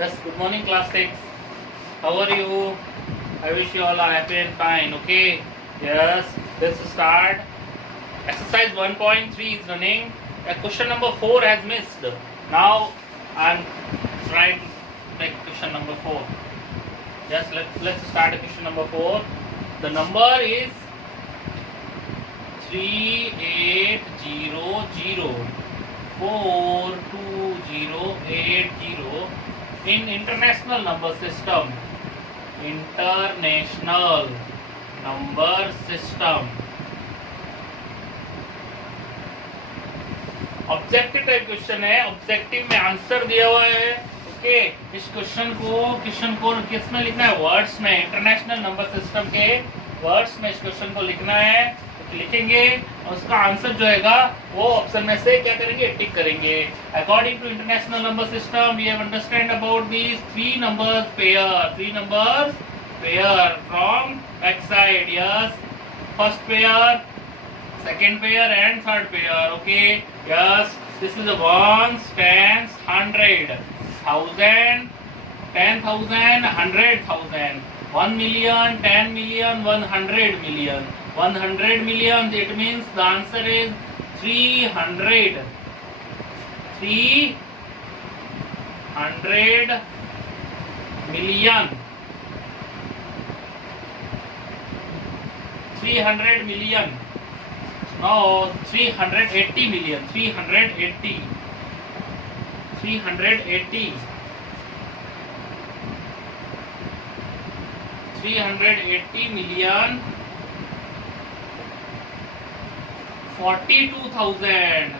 Yes, good morning class 6. How are you? I wish you all are happy and fine. Okay. Yes, let's start. Exercise 1.3 is running. Question number 4 has missed. Now I'm trying to take question number 4. Yes, let's start question number 4. The number is 3800 42080 in international number system. International number system. Objective type question है, objective में answer दिया हुआ है. Okay, इस question को किस में लिखना है? वर्ड्स में. इंटरनेशनल नंबर सिस्टम के वर्ड्स में इस क्वेश्चन को लिखना है. तो लिखेंगे और उसका आंसर जो है वो ऑप्शन में से क्या करेंगे? टिक करेंगे. According to international number system we have understand about these three numbers pair from back side. Yes, first pair, second pair and third pair. Okay, yes, this is a ones, tens, 100, 1000, 10,000, 100,000, 1 million, 10 million, 100 million, 100 million. It means the answer is 300 million. 300 million. No, 380 million. 380 million. 42,000.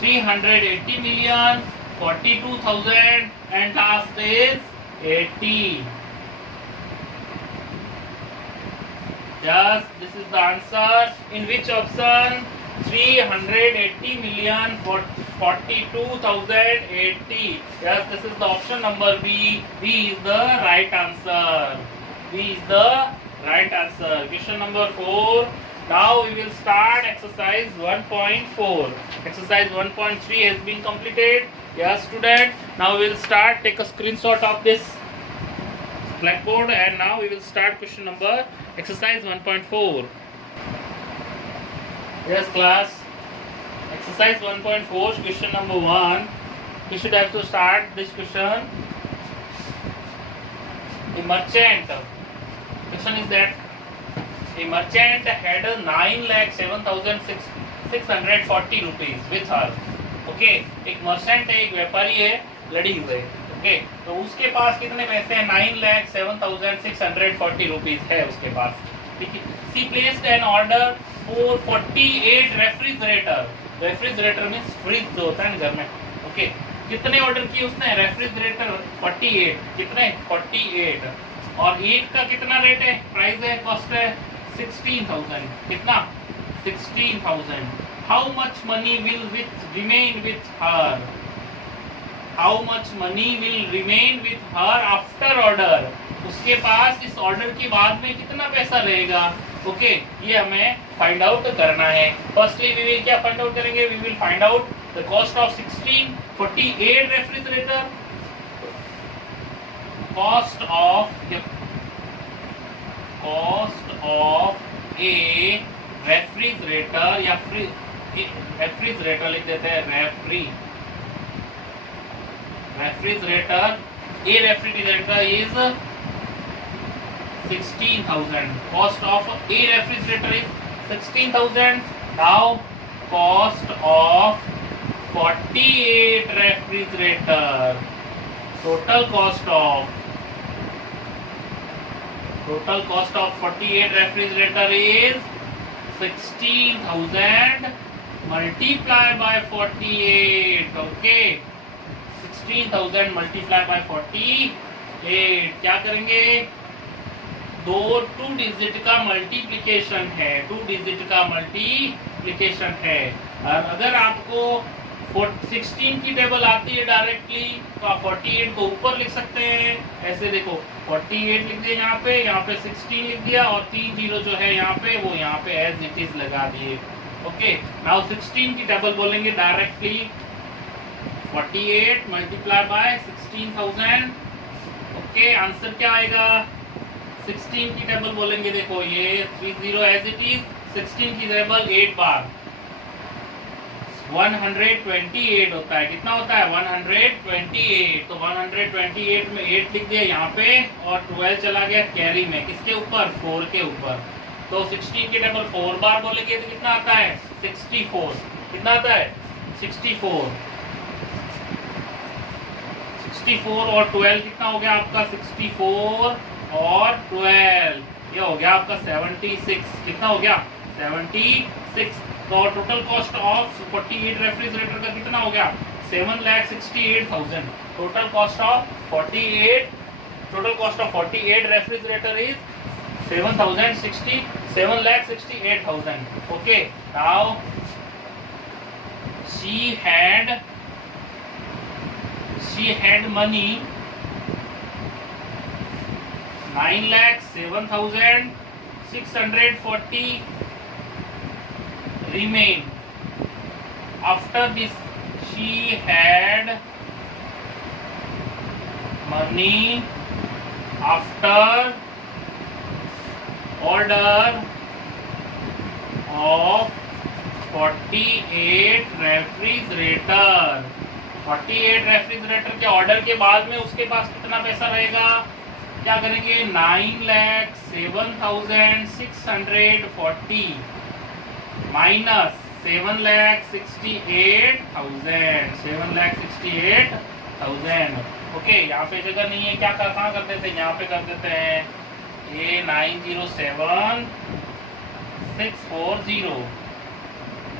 380 million, 42,000 and last is 80. Yes, this is the answer. In which option? 380 million, 42,080. Yes, this is the option number B. B is the right answer. B is the right answer. Question number 4. Now we will start exercise 1.4. Exercise 1.3 has been completed. Yes, student. Now we will start. Take a screenshot of this blackboard, and now we will start question number exercise 1.4. Yes, class. Exercise 1.4, question number 1. We should have to start this question. A merchant. Question is that a merchant had 9,07,640 rupees with her. Okay, एक merchant है, एक व्यापारी है, लड़ी हुए. Okay, तो उसके पास कितने पैसे हैं? 9,07,640 रुपीज है उसके पास. ठीक है. She placed an order for 48 refrigerator. Refrigerator means fridge जो होता है ना घर में. ओके, कितने ऑर्डर किए उसने? रेफ्रिजरेटर 48. कितने? 48. और एक का कितना रेट है? प्राइस है, कॉस्ट है 16,000. कितना? 16,000. How much money will remain with her? How much money will remain with her after order? उसके पास इस ऑर्डर के बाद में कितना पैसा रहेगा? ओके, ये हमें फाइंड आउट करना है. फर्स्टली वी विल क्या फाइंड आउट करेंगे? We will find out the cost of 48 refrigerator. Cost of a refrigerator या रेफ्रिजरेटर लिख देते हैं. Refrigerator, a refrigerator is 16,000. Cost of a refrigerator is 16,000. Now cost of 48 refrigerator. Total cost of 48 refrigerator is 16,000 multiply by 48. Okay, 16,000 multiply by 48. क्या करेंगे? Two digit का multiplication है. और अगर आपको 16 की टेबल आती है डायरेक्टली, तो आप 48 को ऊपर लिख सकते हैं ऐसे। देखो 48 लिख दिया यहाँ पे 16 लिख दिया, और 3 जीरो जो है यहाँ पे वो यहाँ पे एज इट इज लगा दिए। ओके, नाउ 16 की टेबल बोलेंगे directly 48 multiply by 16,000। Okay, answer क्या आएगा? 16 की टेबल बोलेंगे, देखो ये 30 एज इट इज, 16 की टेबल 8 बार 128 होता है। कितना होता है? 128। तो 128 में 8 लिख दिया यहाँ पे, और 12 चला गया कैरी में, किसके ऊपर? 4 के ऊपर। तो 16 की टेबल 4 बार बोलेंगे तो कितना आता है? 64। कितना आता है? 64। 64 और 12 कितना हो गया आपका? 64 और 12 ये हो गया आपका 76। कितना हो गया? 76। तो टोटल कॉस्ट ऑफ 48 रेफ्रिजरेटर का कितना हो गया? 7,68,000। Total cost of 48 refrigerator is 7,68,000। Okay, now she had money 9,07,640 remain. After this, she had money after order of 48 refrigerator. 48 refrigerator के ऑर्डर के बाद में उसके पास कितना पैसा रहेगा? क्या करेंगे? 9,07,640 माइनस 7,68,000। ओके, यहाँ पे जगह नहीं है, क्या कहाँ कर देते हैं? यहाँ पे कर देते हैं ये 9,07,640।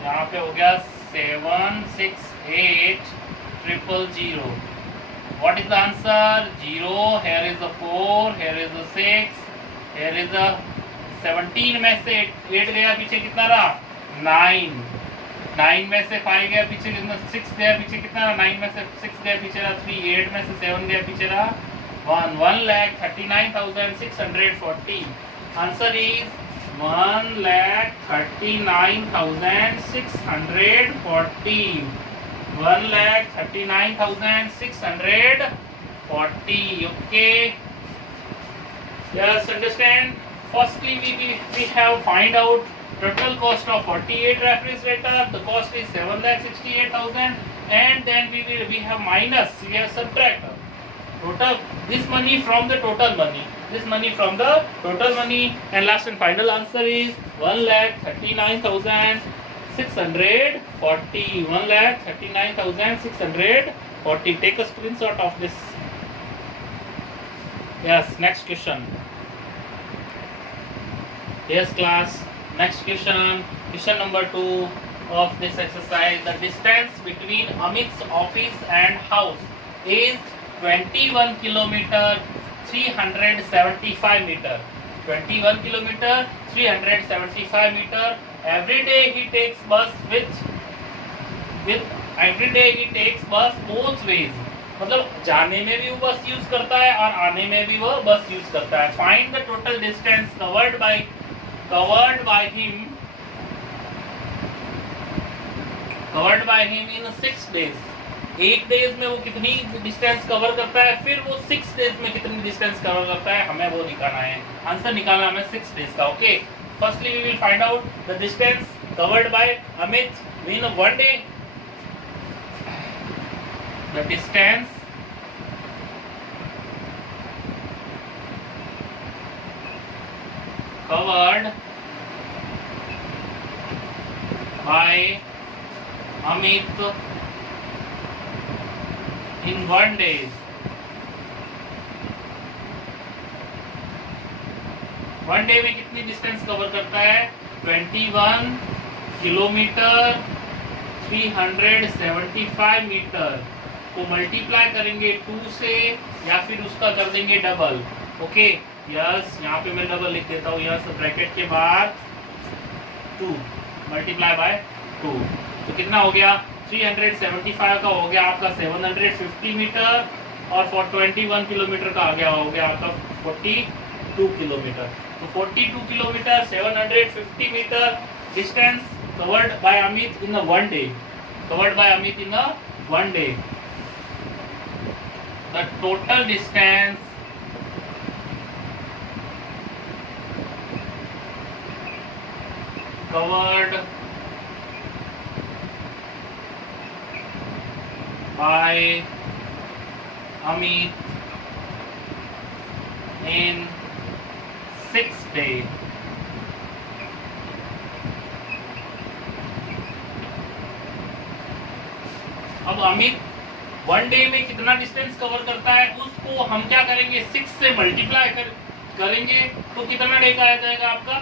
यहाँ पे हो गया 7,68,000। What is the answer? 0. Here is a 4. Here is a 6. Here is a 17 में से 8 गया, पीछे कितना रहा? 9। 9 में से 5 गया, पीछे कितना? 6 गया, पीछे कितना रहा? 9 में से 6 गया, पीछे रहा 3। 8 में से 7 गया, पीछे रहा 1। 1,39,640। Answer is 1,39,640। 1,39,640. Okay. Yes, understand. Firstly, we have find out total cost of 48 refrigerator. The cost is 7,68,000, and then we have minus. We have subtract total this money from the total money. This money from the total money, and last and final answer is 1,39,640. 1,39,640. Take a screenshot of this. Yes, next question. Yes, class. Next question. Question number 2 of this exercise. The distance between Amit's office and house is 21 kilometer 375 meter. 21 kilometer 375 meter. Every day he takes bus every day he takes bus both ways. मतलब जाने में भी वो बस use करता है और आने में भी वो बस यूज करता है। Find the total distance covered by him in 6 days. 8 days में वो कितनी डिस्टेंस कवर करता है, फिर वो 6 डेज में कितनी डिस्टेंस कवर करता है, हमें वो निकालना है। आंसर निकालना हमें 6 डेज का। Okay, firstly we will find out the distance covered by Amit in 1 day. द डिस्टेंस covered by Amit in 1 day. 1 day में कितनी डिस्टेंस कवर करता है? 21 किलोमीटर 375 मीटर को मल्टीप्लाई करेंगे 2 से, या फिर उसका कर देंगे डबल। ओके, यस, यहाँ पे मैं डबल लिख देता हूँ। यस, ब्रैकेट के बाद 2 मल्टीप्लाई बाय 2, तो कितना हो गया? 375 का हो गया आपका 750 मीटर, और फॉर 21 किलोमीटर का हो गया आपका 42 किलोमीटर। तो 42 kilometre 750 metre distance covered by Amit in one day, the total distance covered by Amit in 6 days. अब अमित वन डे में कितना डिस्टेंस कवर करता है उसको हम क्या करेंगे, 6 से मल्टीप्लाई करेंगे तो कितना डे का आ जाएगा आपका,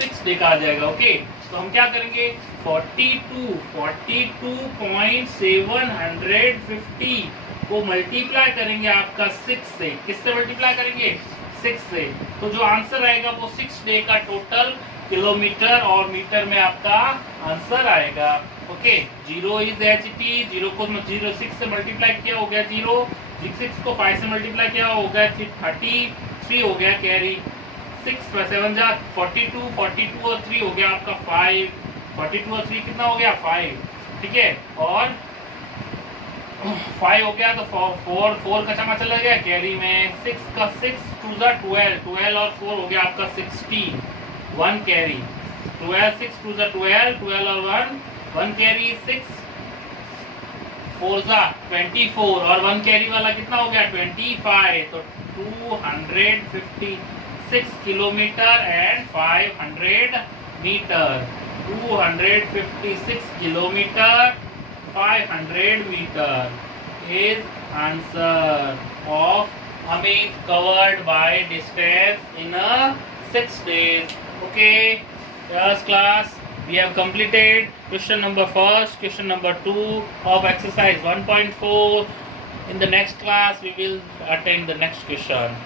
6 डे का आ जाएगा। ओके, तो हम क्या करेंगे 42.750 को मल्टीप्लाई करेंगे आपका 6 से। किससे मल्टीप्लाई करेंगे, 6 से। तो जो आंसर आएगा वो 6 डे का टोटल किलोमीटर और मीटर में आपका आंसर आएगा। ओके, 0 इज HT, 0 को 6 से मल्टीप्लाई किया हो गया 0, 6 को 5 से मल्टीप्लाई किया हो गया 33 हो गया कैरी, 6 + 7 जा 42, 42 और 3 हो गया आपका 5, 42 और 3 कितना हो गया 5, ठीक है। और 5 हो गया तो 4 का चमा चला गया कैरी में, 6 का 6 2 जा 12, 12 और 4 हो गया आपका 16, 1 कैरी, 12 6 2 जा 12, 12 और 1 कैरी, 6 4 जा 24 और 1 कैरी वाला कितना हो गया 25, तो 256 kilometre and 500 metre, 256 kilometre 500 meter is answer of Amit covered by distance in 6 days. Okay, yes class, we have completed question number 1, question number 2 of exercise 1.4. In the next class we will attend the next question.